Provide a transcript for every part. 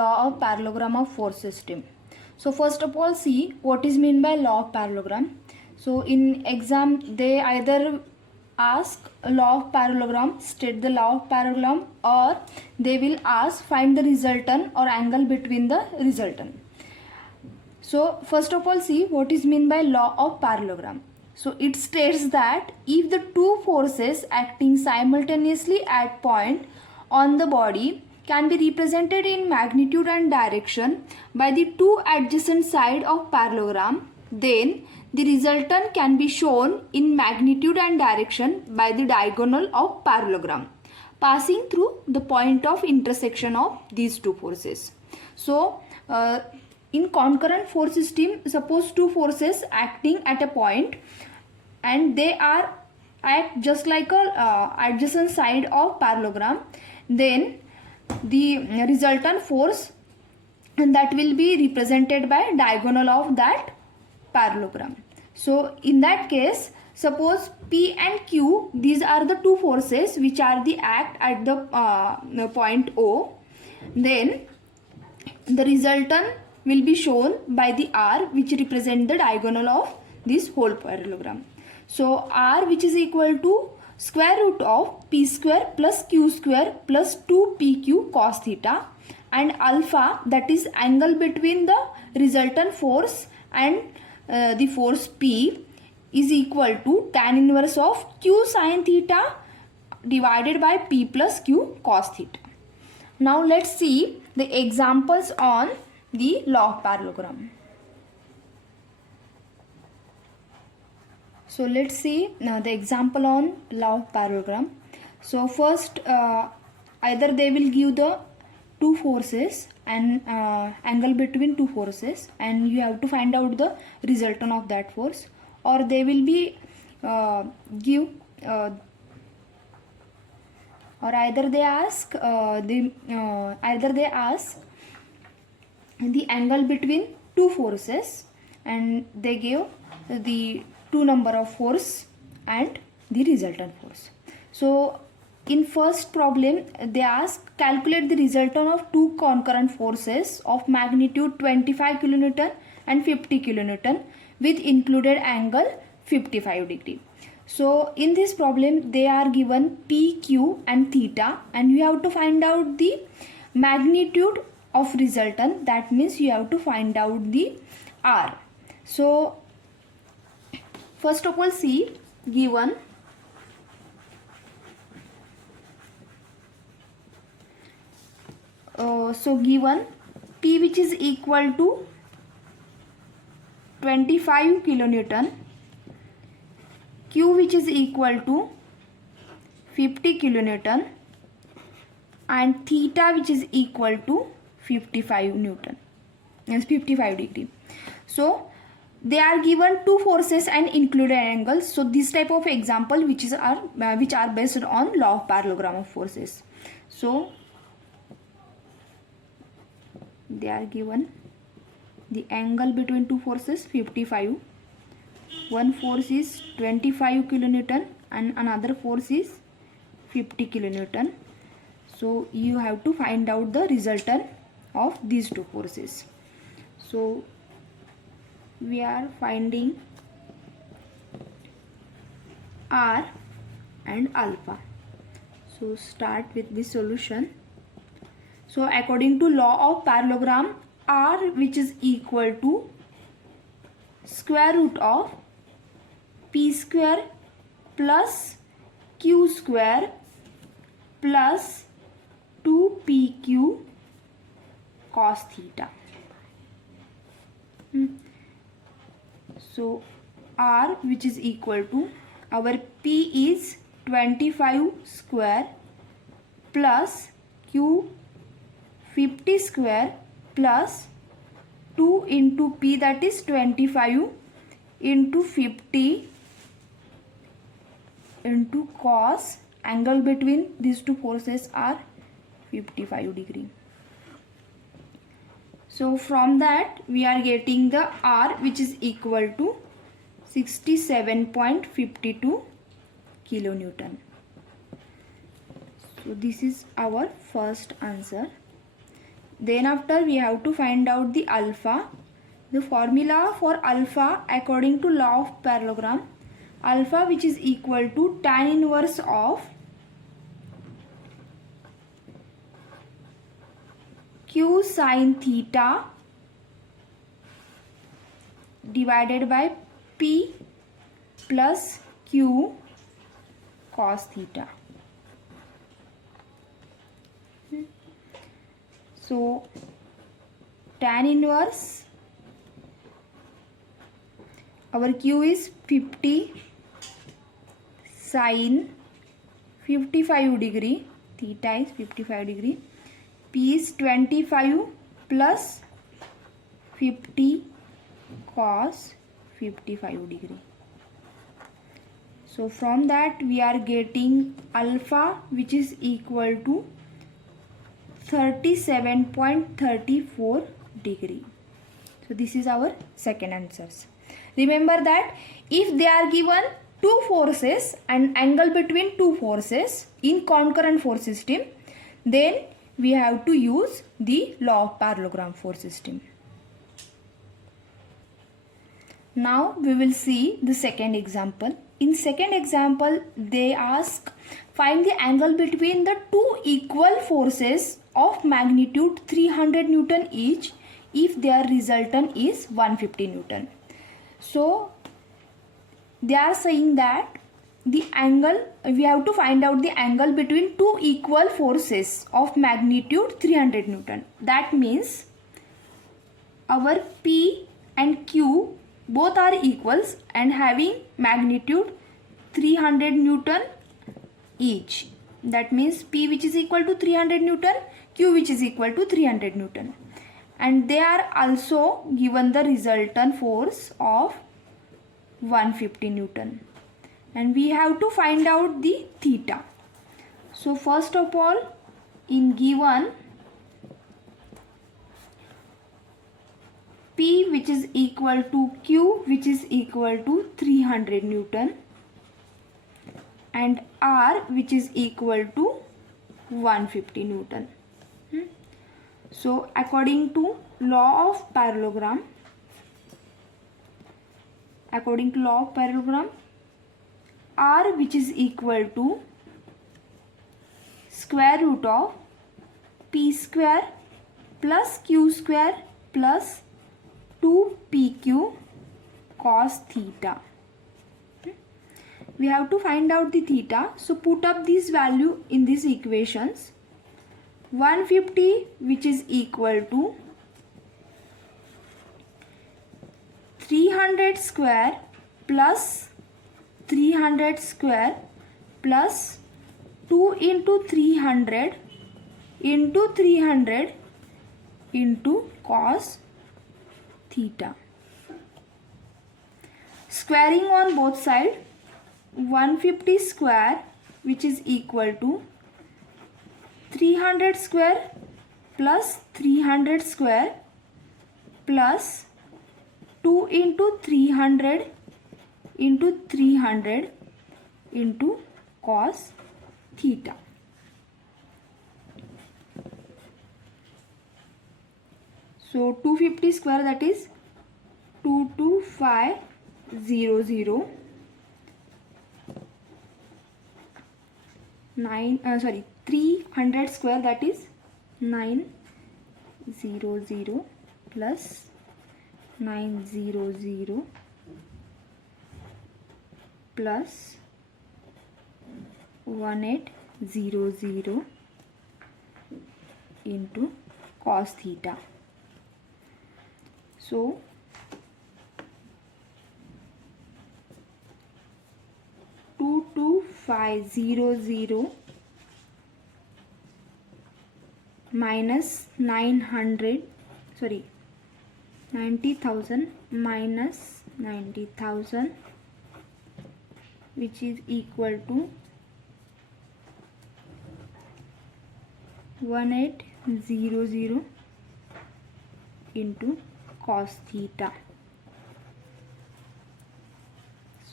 law of parallelogram of force system. So first of all, see what is meant by law of parallelogram. So in exam they either ask law of parallelogram, state the law of parallelogram, or they will ask find the resultant or angle between the resultant. So first of all, see what is meant by law of parallelogram. So it states that if the two forces acting simultaneously at point on the body can be represented in magnitude and direction by the two adjacent sides of parallelogram, then the resultant can be shown in magnitude and direction by the diagonal of parallelogram passing through the point of intersection of these two forces. So in concurrent force system, suppose two forces acting at a point and they are act just like a adjacent side of parallelogram, then the resultant force and that will be represented by diagonal of that parallelogram. So in that case, suppose P and Q, these are the two forces which are the act at the point O, then the resultant will be shown by the R, which represent the diagonal of this whole parallelogram. So R, which is equal to square root of P square plus Q square plus 2PQ cos theta, and alpha, that is angle between the resultant force and the force P, is equal to tan inverse of Q sin theta divided by P plus Q cos theta. Now let's see the examples on the law of parallelogram. So let's see now the example on law of parallelogram. So first either they will give the two forces and angle between two forces and you have to find out the resultant of that force, or they will be give or either they ask the angle between two forces and they give the two number of force and the resultant force. So in first problem they ask calculate the resultant of two concurrent forces of magnitude 25 kilonewton and 50 kilonewton with included angle 55 degree. So in this problem they are given P, Q and theta and you have to find out the magnitude of resultant, that means you have to find out the R. So first of all, see given given P, which is equal to 25 kilonewton, Q, which is equal to 50 kilonewton, and theta, which is equal to 55 newton, means 55 degree. So they are given two forces and included angles. So this type of example which are based on law of parallelogram of forces. So they are given the angle between two forces 55, one force is 25 kilonewton and another force is 50 kilonewton. So you have to find out the resultant of these two forces. So we are finding R and alpha. So start with the solution. So according to law of parallelogram, R, which is equal to square root of P square plus Q square plus 2PQ cos theta. So R, which is equal to, our P is 25 square plus Q 50 square plus 2 into P, that is 25 into 50 into cos, angle between these two forces are 55 degree. So from that we are getting the R, which is equal to 67.52 kilonewton. So this is our first answer. Then after we have to find out the alpha. The formula for alpha according to law of parallelogram, alpha which is equal to tan inverse of q sin theta divided by p plus q cos theta. So tan inverse, our q is 50 sin 55 degree, theta is 55 degree, p is 25 plus 50 cos 55 degree. So from that we are getting alpha which is equal to 37.34 degree. So this is our second answers. Remember that if they are given two forces and angle between two forces in concurrent force system, then we have to use the law of parallelogram force system. Now we will see the second example. In second example, they ask find the angle between the two equal forces of magnitude 300 Newton each if their resultant is 150 Newton. So they are saying that the angle, we have to find out the angle between two equal forces of magnitude 300 Newton. That means our P and Q both are equals and having magnitude 300 Newton each. That means P which is equal to 300 Newton, Q which is equal to 300 Newton. And they are also given the resultant force of 150 Newton. And we have to find out the theta. So first of all, in given P which is equal to Q which is equal to 300 Newton and R which is equal to 150 Newton. So according to law of parallelogram, R which is equal to square root of P square plus Q square plus 2PQ cos theta. We have to find out the theta. So put up this value in these equations. 150 which is equal to 300 square plus 300 square plus 2 into 300 into 300 into cos theta. Squaring on both sides, 150 square which is equal to 300 square plus 300 square plus 2 into 300 into 300 into cos theta. So 250 square, that is 22500. 300 square, that is 900 plus 900 plus 1800 into cos theta. So $22500 minus 90,000 minus 90,000 which is equal to 1800 into cos theta.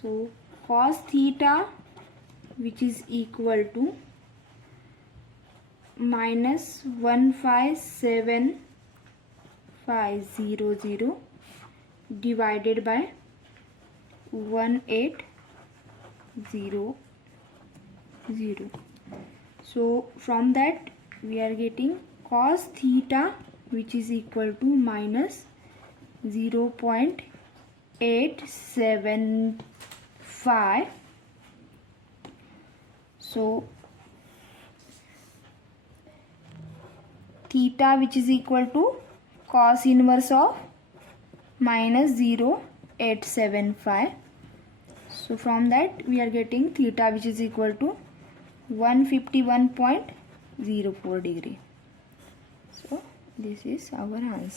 So cos theta which is equal to minus 157500 divided by 1800. So from that we are getting cos theta, which is equal to minus 0.875. So theta, which is equal to cos inverse of minus 0.875. So from that we are getting theta, which is equal to 151.04 degree. So this is our answer.